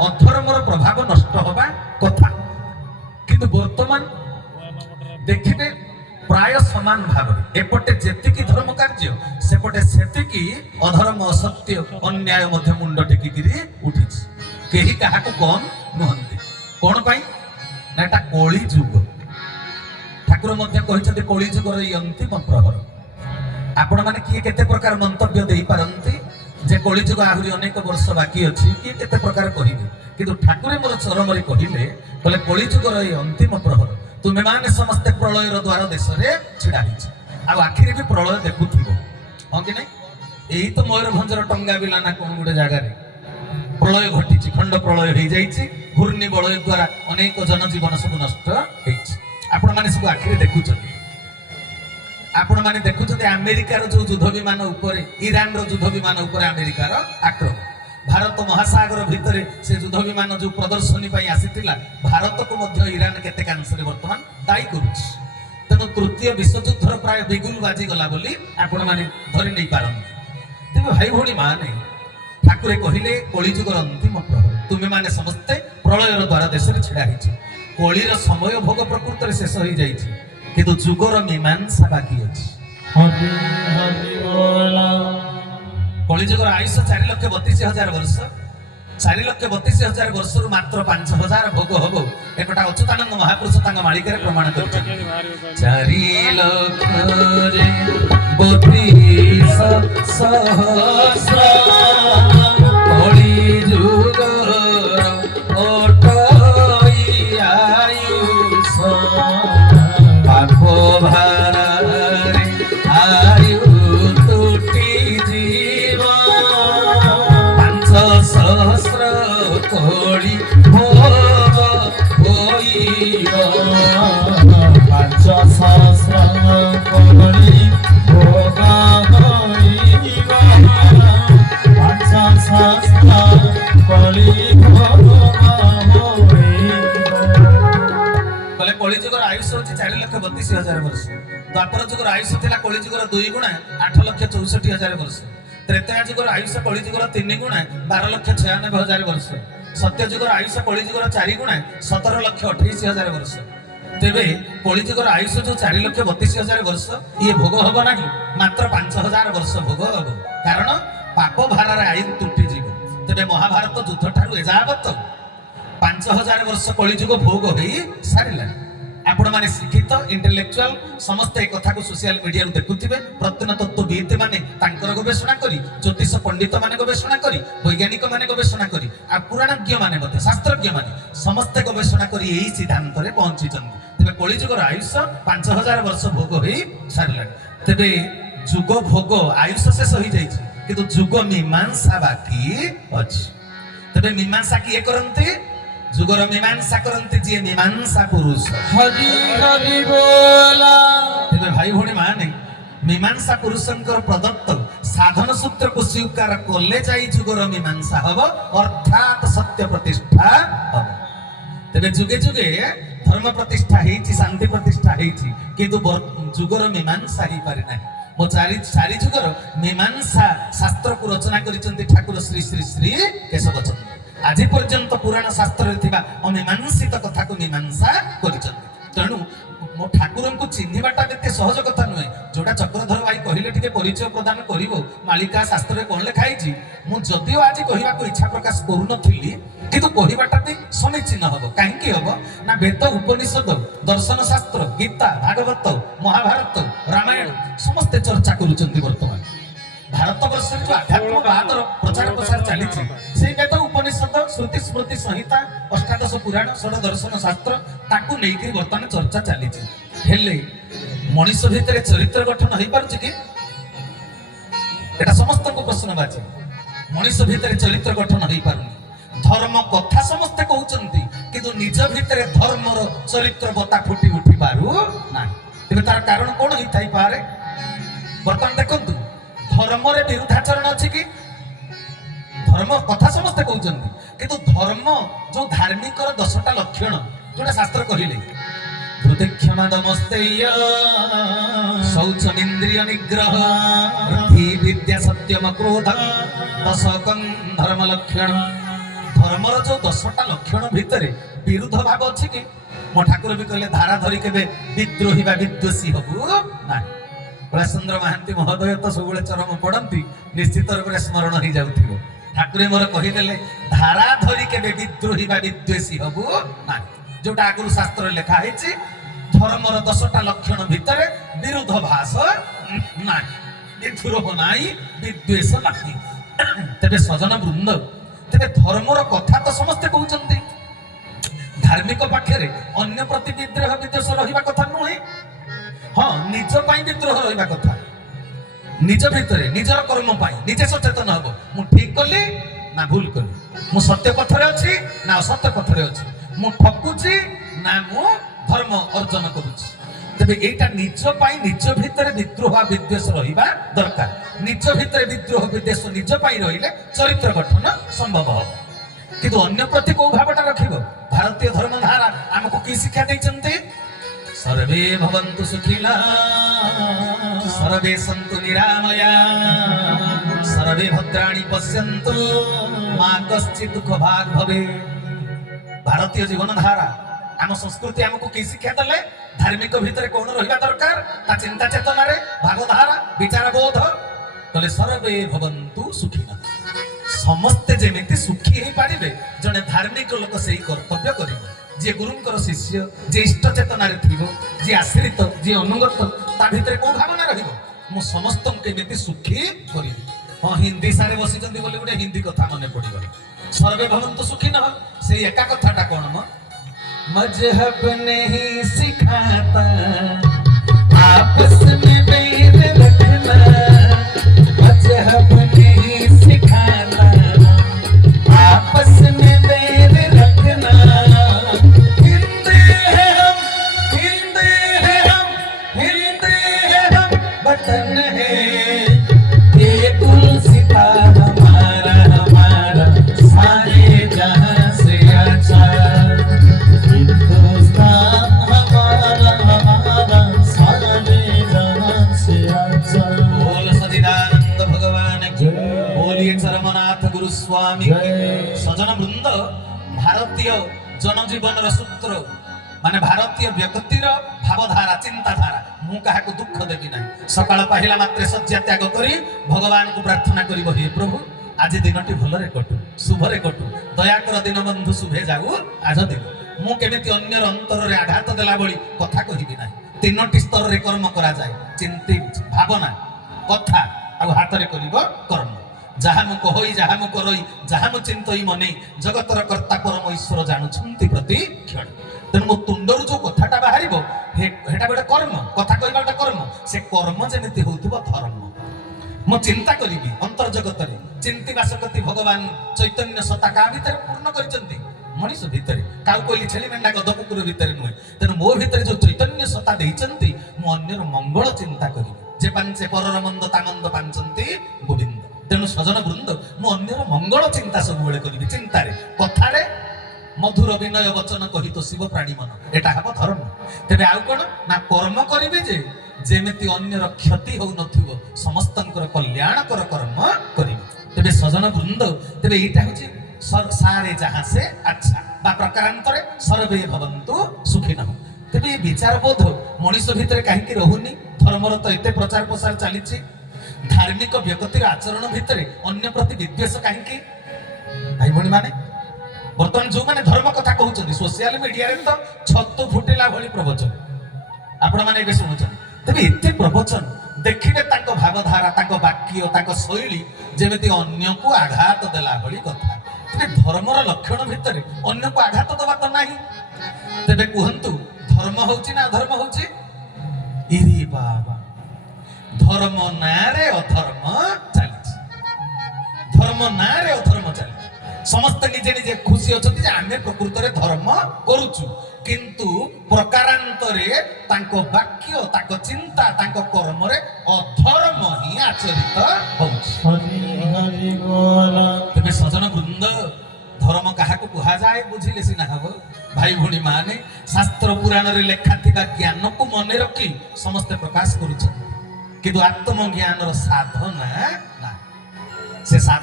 अधर्मर प्रभाव नष्ट हवा कथा किंतु वर्तमान देखिए प्राय समान भाव एपटे जेतिकी धर्म कार्य सेपटे सेतिकी अधर्म असत्य अन्याय मध्य मुंड टेकिकी उठी केही काहाकू कम नुहंती कौन पाई ना एटा कली जुग ठाकुर मध्य कहते कली जुगर ये अंतिम प्रहर आपण माने किए केते प्रकार मंतव्य दे पारंती जे कली जुग आहुरी अनेक वर्ष बाकी अछि किए केते प्रकार कहिबे किंतु ठाकुर मोर चरमरे कहिले बोले कली जुगर ये अंतिम प्रहर तुमे माने समस्त प्रलयर द्वार देश रे छिड़ा हिछ आ आखिर भी प्रलय देखुथिबो हां कि नै एही तो मयूरभंजर टंगा बिला ना कोन गुडे जागा रे प्रलय घटी खंड प्रलय हो जाइए घूर्णी बलय द्वारा अनेक जनजीवन सब नष्ट आपण मैंने सब आखिरी देखुं आपण मैंने देखुं अमेरिकार जो युद्ध विमान उपर ईरान युद्ध विमान उपर अमेरिकार आक्रमण भारत महासागर भितर से युद्ध विमान जो प्रदर्शनी आसीथिला भारत को मध्य ईरान केते कांशरे वर्तमान दायी करुछि तेणु तृतीय विश्वयुद्धर प्राय बिगुल बाजी गला बोली आपण माने धरि नै पारंती तेबे भाई भोणी माने ठाकुरे कहिले कलिजुगर अंतिम प्रहर तुमे माने समस्ते प्रलयर द्वारा देश रे छिड़ा हिछ कलिर समय भोग प्रकृति रे शेष होई जाइछि किंतु जुगर मीमांसा बाकी अछि हरि हरि बोला कलिजुगर आयुष 4,32,000 वर्ष 4,32,000 वर्ष रु मात्र 5,000 भोग हबो एकटा अच्युतानंद महापुरुष तांग मालिका रे प्रमाण करछन 4,32,000 सहस्र कलिजुगर आयुष होची 4,32,000 वर्ष द्वापर जुगर आयुष थिला कलिजुगर 2 गुणा 8,64,000 वर्ष त्रेता जुगर आयुष कलिजुगर 3 गुणा 12,96,000 वर्ष सत्य जुगर आयुष कलिजुगर 4 गुणा 17,28,000 वर्ष तेबे कलिजुगर आयुष जो 4,32,000 वर्ष ये भोग हबो नाही मात्र 5,000 वर्ष भोग हबो कारण पाप भारार आईन तुटी जीव तेबे महाभारत युद्ध ठारू एजावत 5,000 वर्ष कलिजुग भोग होई सारिला आपण माने शिक्षित इंटेलेक्चुअल समस्त एक कथा को सोशल मीडिया देखुथिबे प्रत्यन तत्वविद माने तांकर गवेषणा करी ज्योतिष पंडित माने गवेषणा करी वैज्ञानिक माने गवेषणा करी आ पुराणज्ञ माने मते शास्त्रज्ञ माने समस्त गवेषणा करी एही सिद्धांत रे पहुंची चंदी तेबे कलिजुगर आयुष 5,000 वर्ष भोग होई सारिला तेबे जुग भोग आयुष शेष होई जाईछि किंतु जुग मीमांसा बाकी अछि तेबे मीमांसा किए करन्ते जुगर मीमांसा करन्ते जे मीमांसा पुरुष हरि हरि बोला तेबे भाई भोणी माने मीमांसा पुरुषंकर प्रदत्त साधन सूत्र को स्वीकार करले जाई जुगर मीमांसा हबो अर्थात सत्य प्रतिष्ठा हबो तेबे जुगे जुगे धर्म प्रतिष्ठा हेछि शांति प्रतिष्ठा हेछि किंतु जुगर मीमांसा ही पारि नाही मो चारि जुगर मीमांसा शास्त्र को रचना करिसंती ठाकुर श्री श्री श्री केशव चंद्र आज पर्यंत पुराण शास्त्र रे अमीमांसित कथा को मीमांसा करिसंती तेणु मो ठाकुर को चिन्हवाटा एते सहज कथा नुहे जोटा चक्रधर भाई कहले टिके परिचय प्रदान करिवो मालिका शास्त्र रे कोन लिखाई छी मु जदियो आज कहिबा को इच्छा प्रकाश करू नथिली किंतु कहिबाटा भी समीचीन हबो काहे की हबो ना वेद उपनिषद दर्शन शास्त्र गीता भागवत महाभारत रामायण समस्त चर्चा करूचंती वर्तमान भारत वर्ष जो आध्यात्मवाद प्रचार प्रसार चली से वेद उपनिषद श्रुति स्मृति संहिता अष्टादश पुराण षड दर्शन शास्त्र ताकू लेकर वर्तमान चर्चा चली हेले मनुष्य भितर चरित्र गठन हो पार कि समस्त को प्रश्न बाचे मनुष्य भितर चरित्र गठन हो पार धर्म कथा समस्ते कहते किंतु निज भितर धर्मर चरित्र बता फुटी उठी पारू ना तेज तार कारण कौन होता पारे बर्तमान देखु धर्म विरुद्धाचरण अच्छी कि धर्म कथा समस्ते कहते किंतु धर्म जो धार्मिक 10टा लक्षण जोटा शास्त्र कहले क्षमा दमस्तेय शौचमिंद्रिय निग्रह विद्या सत्यम क्रोध 10 धर्म लक्षण ଧର୍ମର ଯୋଉ 10ଟା ଲକ୍ଷଣ ଭିତରେ ବିରୁଦ୍ଧ ଭାବ ଅଛି କି? ମୋ ଠାକୁର ବି କହିଲେ ଧାରା ଧରି କେବେ ବିଦ୍ରୋହୀ ବା ବିଦ୍ୱେଷୀ ହବୁ ନାହିଁ। ପ୍ରସେନ୍ଦ୍ର ମହାନ୍ତି ମହୋଦୟ ତ ସବୁବେଳେ ଚରମ ପଡନ୍ତି, ନିଶ୍ଚିତ ରୂପରେ ସ୍ମରଣ ହେଇଯାଉଥିବ। ଠାକୁରେ ମୋର କହିଦେଲେ ଧାରା ଧରି କେବେ ବିଦ୍ରୋହୀ ବା ବିଦ୍ୱେଷୀ ହବୁ ନାହିଁ, ଯୋଉଟା ଆଗରୁ ଶାସ୍ତ୍ରରେ ଲେଖା ହେଇଛି। ଧର୍ମର 10ଟା ଲକ୍ଷଣ ଭିତରେ ବିରୁଦ୍ଧ ଭାଷ ନାହିଁ, ବିଦ୍ରୋହ ନାହିଁ, ବିଦ୍ୱେଷ ନାହିଁ। ତେବେ ସଜନ ବୃନ୍ଦ, ତେବେ ଧର୍ମର କଥା ତ ସମସ୍ତେ କହୁଛନ୍ତି, ଧାର୍ମିକ ପାଖରେ ଅନ୍ୟ ପ୍ରତି ବିଦ୍ରୋହ ବିଦ୍ୱେଷ ରହିବା କଥା ନୁହେଁ। ହଁ, ନିଜ ପାଇଁ ବିଦ୍ରୋହ ରହିବା କଥା, ନିଜ ଭିତରେ ନିଜର କର୍ମ ପାଇଁ ନିଜେ ସଚେତନ ହବ। ମୁଁ ଠିକ କଲି ନା ଭୁଲ କଲି, ମୁଁ ସତ୍ୟ ପଥରେ ଅଛି ନା ଅସତ୍ୟ ପଥରେ ଅଛି, ମୁଁ ଠକୁଛି ନା ମୁଁ ଧର୍ମ ଅର୍ଜନ କରୁଛି। ତେବେ ଏଇଟା ନିଜ ପାଇଁ ନିଜ ଭିତରେ ବିଦ୍ରୋହ ବିଦ୍ୱେଷ ରହିବା ଦରକାର। ନିଜ ଭିତରେ ବିଦ୍ରୋହ ବିଦ୍ୱେଷ ନିଜ ପାଇଁ ରହିଲେ ଚରିତ୍ର ଗଠନ ସମ୍ଭବ ହବ। କିନ୍ତୁ ଅନ୍ୟ ପ୍ରତି କୋଉ ଭାବଟା ରଖିବ? ଭାରତୀୟ ଧର୍ମଧାରା ଆମକୁ କି ଶିକ୍ଷା ଦେଇଛନ୍ତି? ସର୍ବେ ଭବନ୍ତୁ ସୁଖିନା ସର୍ବେ ସନ୍ତୁ ନିରାମୟା ସର୍ବେ ଭଦ୍ରାଣୀ ପଶ୍ୟନ୍ତୁ ମା କଶ୍ଚିତ୍ ଦୁଃଖ ଭାଗ ଭବେ। ଭାରତୀୟ ଜୀବନ ଧାରା ଆମ ସଂସ୍କୃତି ଆମକୁ କି ଶିକ୍ଷା ଦେଲେ? ଧାର୍ମିକ ଭିତରେ କଣ ରହିବା ଦରକାର? ତା ଚିନ୍ତା ଚେତନାରେ ଭାବଧାରା ବିଚାର ବୋଧ କଲେ ସର୍ବେ ଭବନ୍ତୁ ସୁଖିନା, ସମସ୍ତେ ଯେମିତି ସୁଖୀ ହେଇପାରିବେ ଜଣେ ଧାର୍ମିକ ଲୋକ ସେଇ କର୍ତ୍ତବ୍ୟ କରିବ। ଯିଏ ଗୁରୁଙ୍କର ଶିଷ୍ୟ, ଯିଏ ଇଷ୍ଟ ଚେତନାରେ ଥିବ, ଯିଏ ଆଶ୍ରିତ, ଯିଏ ଅନୁଗତ, ତା ଭିତରେ କୋଉ ଭାବନା ରହିବ? ମୁଁ ସମସ୍ତଙ୍କୁ କେମିତି ସୁଖୀ କରିବି। ହଁ, ହିନ୍ଦୀ ସାରେ ବସିଛନ୍ତି ବୋଲି ଗୋଟେ ହିନ୍ଦୀ କଥା ମନେ ପଡିଗଲା, ସର୍ବେ ଭବନ୍ତୁ ସୁଖିନଃ। ସେଇ ଏକା କଥାଟା କଣ ମ? मजहब नहीं सिखाता आपस में बैर रखना, मजहब नहीं सिखाता आपस में बैर रखना। हिंदू है हम, हिंदू है हम, हिंदू है हम, वतन है ये तुलसीता हमारा, हमारा सारे जहां से अच्छा। स्वामी सजन वृंद, भारतीय जनजीवन सूत्र माने भारतीय व्यक्तिर भावधारा चिंताधारा, मु क्या दुख देवी ना। सकाळ पाहिला मात्रे शଯ୍ୟା त्याग करी भगवान को प्रार्थना करिब, हे प्रभु आज दिनटी भलरे कटु, शुभरे कटु, दयाकर दिन बंधु शुभे जाऊ आज दिन। मु केमिति अन्यर अंतर रे आघात देला बळी कथा कहिबि नाही। तीनोटी स्तर रे कर्म करा जाय, चिंती भावना कथा आ हाथ रे करिब कर्म। जहाँ मु कहि जहाँ मु करई जहाँ मु चिंतई मने जगतर कर्ता परम ईश्वर जानुछंती प्रति क्षण। तेणु मो तुंडरु जो कथाटा बाहरिबो हेटा बेटा कर्म, कथा कहबाटा कर्म, से कर्म जेमिति होउथिबो धर्म। मु चिंता करिबि अंतर जगतरे, चिंतिबा शक्ति भगवान चैतन्य सत्ता का भितर पूर्ण करिसंती मनीष भितर, काउ कोइली छेली मेंढा गध कुकुर भितर नुहे। तेणु मो भितर जो चैतन्य सत्ता देइचंती मु अन्यर मंगल चिंता करिबि। जे पांचे परर मंद तानंद पांचंती गोविंद। तेणु सजन वृंद, मु अन्यर मंगल चिंता सब बेले करिबि। चिंतारे कथारे मधुर विनय वचन कहि तो शिव प्राणी मन, एटा हबो धर्म। तेबे आउ कोन ना कर्म करिबि जे जेमिति अन्यर क्षति हो नथिबो, समस्तंकर कल्याणकर कर्म करिबि। तेबे सजन वृंद, तेबे एटा होछि सारे जहां से अच्छा बा प्रकारांतरे सर्वे भवन्तु सुखिनः। तेबे ए विचार बोध मनीष भितर काहे कि रहुनी? धर्मर तो एते प्रचार प्रसार चलीछि, धार्मिक व्यक्तिर आचरण भितर अन्य प्रति विद्वेष काहे? भाई भणी माने बर्तमान जो माने धर्म कथा कहउछन्ती सोशल मीडिया रे तो छत्तु फुटिला भली प्रवचन आपण माने बे सुनुछन। तबे एते प्रवचन देखिबे ताको भावधारा, ताको वाक्य, ताको शैली जेमिति अन्य को आघात देला भली कथा। तबे धर्मर लक्षण भितर अन्य को आघात दबा तो नाही। तबे कहंतु धर्म होउछि ना अधर्म होउछि? इरी बाबा, धर्म नारे अधर्म चलिछि, धर्म नारे अधर्म चलिछि। समस्त निजे निजे खुशी अछंती जे आमे प्रकृत रे धर्म करूछु, किंतु प्रकारांतरे तांको वाक्य, ताको चिंता, तांको कर्म रे अधर्म ही आचरित होउछि। हरि बोल। तबे सजन वृंद, धर्म काहाको कुहा जाय बुझिले सिना हबो। भाई भणी माने शास्त्र पुराण रे लेखा थिबा ज्ञान को मने रखी समस्त प्रकाश करूछ, किंतु आत्मज्ञान साधना ना से